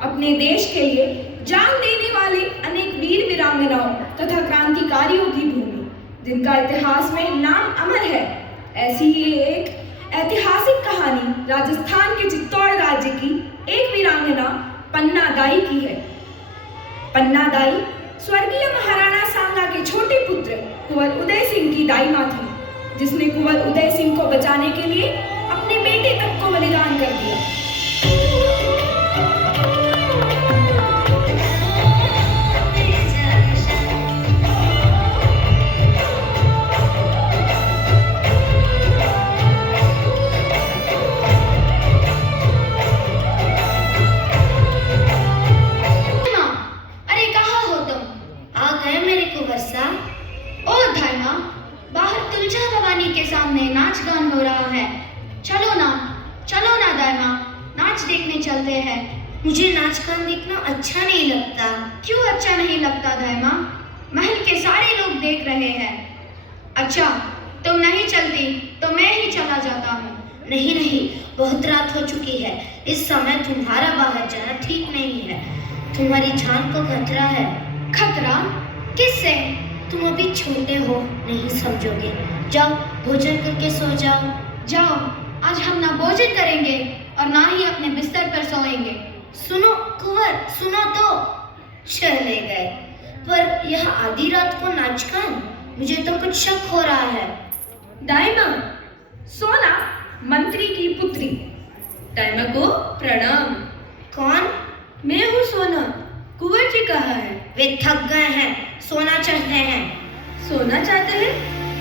अपने देश के लिए जान देने वाले अनेक वीर वीरांगनाओं तथा क्रांतिकारियों की भूमि, जिनका इतिहास में नाम अमर है। ऐसी ही एक ऐतिहासिक कहानी राजस्थान के चित्तौड़ राज्य की एक वीरांगना पन्ना दाई की है। पन्ना दाई स्वर्गीय महाराणा सांगा के छोटे पुत्र कुंवर उदय सिंह की दाई मां थी, जिसने कुंवर उदय सिंह को बचाने के लिए अपने बेटे तक को बलिदान कर दिया। नाच गान हो रहा है। चलो ना दाइमा, नाच देखने चलते हैं। मुझे नाच गान देखना अच्छा नहीं लगता। क्यों अच्छा नहीं लगता दाइमा? महल के सारे लोग देख रहे हैं। अच्छा, तुम नहीं चलती तो मैं ही चला जाता हूँ। नहीं, बहुत रात हो चुकी है। इस समय तुम्हारा बाहर जाना ठीक नहीं है। तुम्हारी जान को खतरा है। खतरा? किससे? तुम अभी छोटे हो, नहीं समझोगे। जाओ, भोजन करके सो जाओ। जाओ, आज हम ना भोजन करेंगे और ना ही अपने बिस्तर पर सोएंगे। सुनो कुंवर, सुनो तो। चले गए। पर यह आधी रात को नाच गान, मुझे तो कुछ शक हो रहा है। दाइमा, सोना मंत्री की पुत्री। दाइमा को प्रणाम। कौन? मैं हूँ सोना। कुंवर जी कहाँ है? वे थक गए हैं, सोना चाहते हैं। सोना चाहते हैं?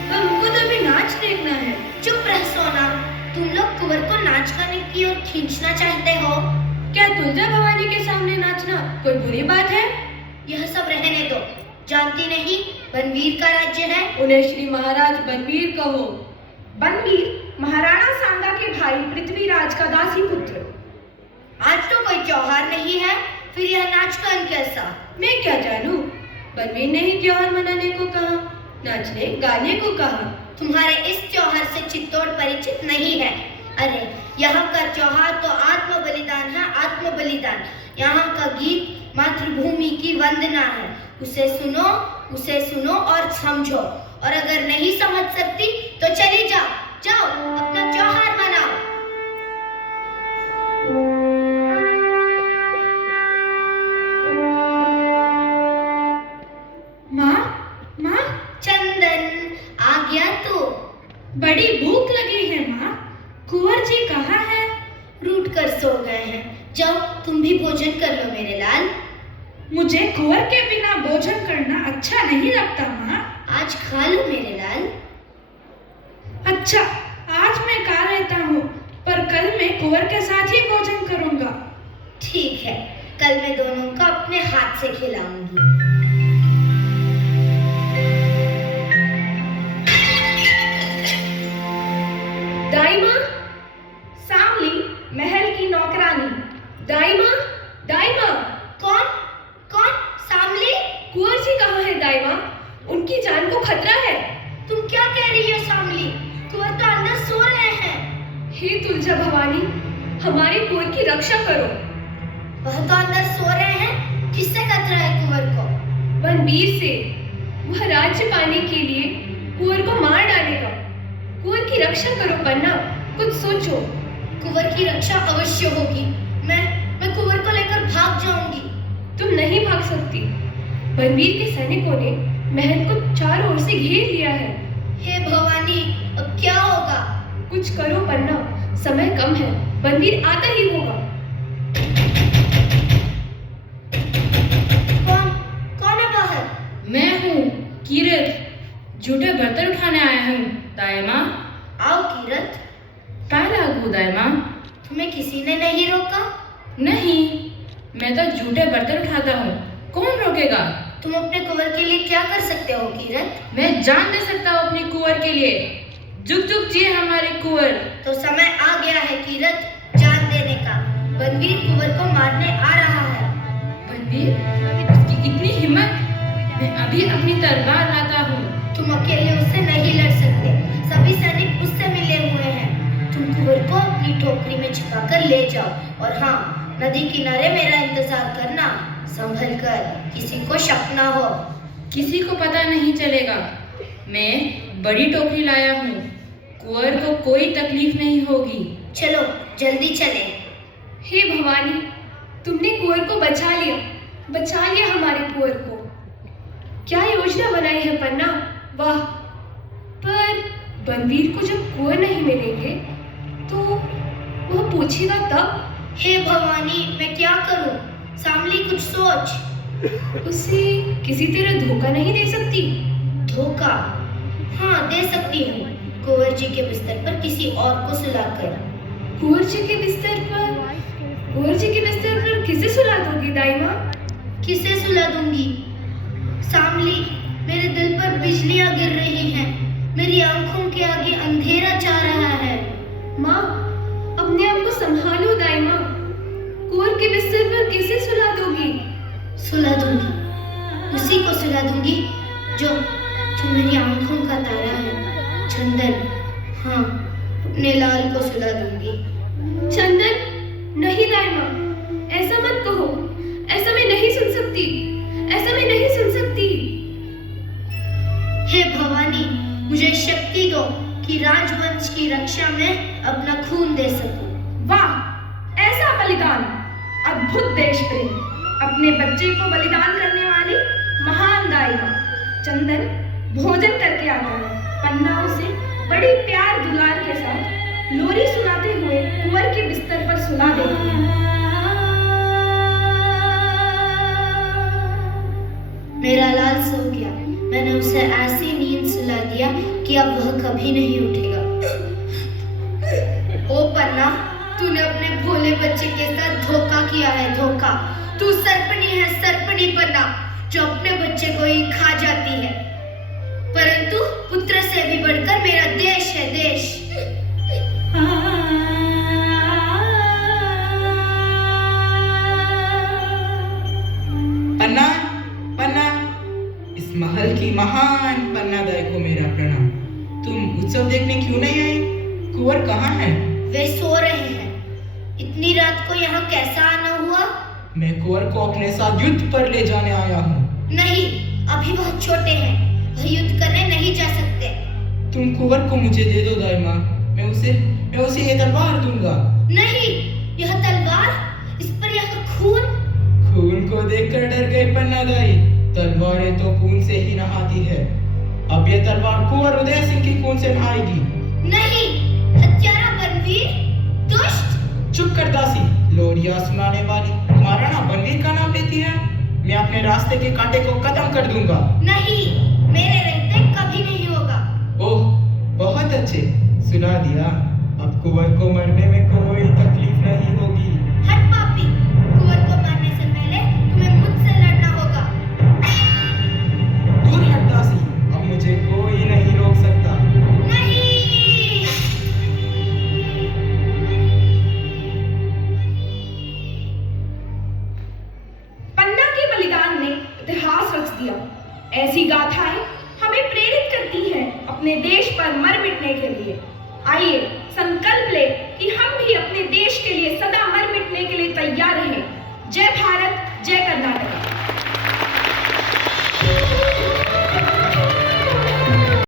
पर उनको तो अभी नाच देखना है। चुप रह सोना। तुम लोग कुंवर को नाच गाने की ओर खींचना चाहते हो। क्या तुलजा भवानी के सामने नाचना कोई बुरी बात है? यह सब रहने दो। जानती नहीं, बनवीर का राज्य है। उन्हें श्री महाराज बनवीर कहो। बनवीर महाराणा सांगा के भाई पृथ्वीराज का दासी पुत्र। आज तो कोई त्योहार नहीं है, फिर यह नाच गान कैसा? मैं क्या जानूं? बनवीर ने ही त्योहार मनाने को कहा, नाचने गाने को कहा। तुम्हारे इस त्योहार से चित्तौड़ परिचित नहीं है। अरे, यहाँ का त्योहार तो आत्म बलिदान है, आत्म बलिदान। यहाँ का गीत मातृभूमि की वंदना है। उसे सुनो और समझो। और अगर नहीं समझ सकती तो चली जाओ, अपना त्योहार मनाओ। माँ, चंदन, आ गया तू? बड़ी भूख लगी है माँ। कुंवर जी कहाँ है? रूठ कर सो गए हैं। जाओ, तुम भी भोजन कर लो मेरे लाल। मुझे कुंवर के बिना भोजन करना अच्छा नहीं लगता माँ। आज खा लो मेरे लाल। अच्छा, आज मैं खा लेता हूँ, पर कल मैं कुंवर के साथ ही भोजन करूँगा। ठीक है, कल मैं दोनों को अपने हाथ से खिलाऊंगी। दाइमा, सामली महल की नौकरानी। दाइमा, कौन? सामली? कुंवर जी कहाँ है दाइमा? उनकी जान को खतरा है। तुम क्या कह रही हो सामली? कुंवर तो अंदर सो रहे हैं। हे तुलजा भवानी, हमारे कुंवर की रक्षा करो। वह तो अंदर सो रहे हैं। किससे खतरा है कुंवर को? बनवीर से। वह राज्य पाने के लिए कुंवर को मार डालेगा। कुंवर की रक्षा करो पन्ना, कुछ सोचो। कुंवर की रक्षा अवश्य होगी। मैं कुंवर को लेकर भाग जाऊंगी। तुम नहीं भाग सकती। बनवीर के सैनिकों ने महल को चारों ओर से घेर लिया है। हे भवानी, अब क्या होगा? कुछ करो पन्ना, समय कम है। बनवीर आता ही होगा। कौन है बाहर? मैं हूँ कीरत, झूठे बर्तन उठाने आया हूँ। दाइमा, आओ कीरत। क्या लागू दाइमा? तुम्हें किसी ने नहीं रोका? नहीं, मैं तो झूठे बर्तन उठाता हूँ, कौन रोकेगा? तुम अपने कुंवर के लिए क्या कर सकते हो कीरत? मैं जान दे सकता हूँ अपने कुंवर के लिए। जुग जुग जिए हमारे कुंवर। तो समय आ गया है कीरत, जान देने का। बनवीर कुंवर को मारने आ रहा है। बनवीर? उसकी इतनी हिम्मत? मैं अभी अपनी तलवार लाता हूँ। तुम अकेले उससे नहीं लड़ सकते, सभी सैनिक उससे मिले हुए हैं। तुम कुंवर को अपनी टोकरी में छिपाकर ले जाओ और हाँ, नदी किनारे मेरा इंतजार करना, संभल कर, किसी को शक ना हो। किसी को पता नहीं चलेगा। मैं बड़ी टोकरी लाया हूँ, कुंवर को कोई तकलीफ नहीं होगी। चलो जल्दी चले। हे भवानी, तुमने कुंवर को बचा लिया हमारे कुंवर को। क्या योजना बनाई है पन्ना, वाह। पर बनवीर को जब कुंवर नहीं मिलेंगे तो वह पूछेगा तब। हे भवानी, मैं क्या करूं? सामली कुछ सोच। उसे किसी तरह धोखा नहीं दे सकती? धोखा? हाँ, दे सकती हूँ। कुंवर जी के बिस्तर पर किसी और को सुलाकर। कुंवर जी के बिस्तर पर किसे सुला दोगी दाई माँ? किसे सुला दूंगी? सामली, मेरे दिल पर बिजलियां गिर रही हैं। मेरी आंखों के आगे अंधेरा छा रहा है। माँ, अपने आप को संभालो दाई माँ। कुंवर के बिस्तर पर किसे सुला दोगी? सुला दूंगी, उसी को सुला दूंगी जो मेरी आंखों का तारा है, चंदन। हाँ, अपने लाल को सुला दूंगी। चंदन? नहीं दाई माँ, ऐसा मत कहो। ऐसा मैं नहीं सुन सकती। हे भवानी, मुझे शक्ति दो कि राजवंश की रक्षा में अपना खून दे सकूं। वाह, ऐसा बलिदान! अद्भुत देश प्रेम! अपने बच्चे को बलिदान करने वाली महान दाई माँ। चंदन भोजन करके आता है। पन्ना उसे बड़ी प्यार दुलार के साथ लोरी सुनाते हुए कुंवर के बिस्तर पर सुला देती है। मेरा लाल सो गया। मैंने उसे ऐसी नींद सुला दिया कि अब वह कभी नहीं उठेगा। ओ पन्ना, तूने अपने भोले बच्चे के साथ धोखा किया है, धोखा। तू सर्पणी है, सर्पणी पन्ना, जो अपने बच्चे को ही खा जाती है। परंतु पुत्र से भी बढ़कर मेरा देश है, देश। पन्ना, पन्ना, इस महल की महान पन्ना दाई को मेरा प्रणाम। तुम उत्सव देखने क्यों नहीं आए? कुंवर कहाँ है? वे सो रहे हैं। इतनी रात को यहाँ कैसा आना हुआ? मैं कुंवर को अपने साथ युद्ध पर ले जाने आया हूँ। नहीं, अभी बहुत छोटे हैं, वह युद्ध करने नहीं जा सकते। तुम कुंवर को मुझे दे दो दाई माँ, मैं उसे ये तलवार दूंगा। नहीं, यह तलवार, इस पर यह खून। खून को देखकर डर गई पन्ना दाई। तलवारें तो खून से ही नहाती है। अब ये तलवार कुंवर उदय सिंह की खून से नहाएगी। नहीं, हत्यारा बनवीर, दुष्ट। चुप कर दासी, लोरिया सुनाने वाली। महाराणा बनवीर का नाम लेती है। मैं अपने रास्ते के कांटे को खत्म कर दूंगा। नहीं, मेरे रहते कभी नहीं होगा। ओह, बहुत अच्छे, सुना दिया। अब कुंवर को मरने में कोई तकलीफ नहीं होगी। हट पापी, कुंवर को मारने से पहले तुम्हें मुझसे लड़ना होगा। दूर हट दासी, अब मुझे कोई नहीं रोक सकता। नहीं। पन्ना के बलिदान ने इतिहास रच दिया। ऐसी गाथाएं हमें प्रेरित करती हैं अपने देश पर मर मिटने के लिए। आइए संकल्प ले कि हम भी अपने देश के लिए सदा मर मिटने के लिए तैयार रहें। जय भारत।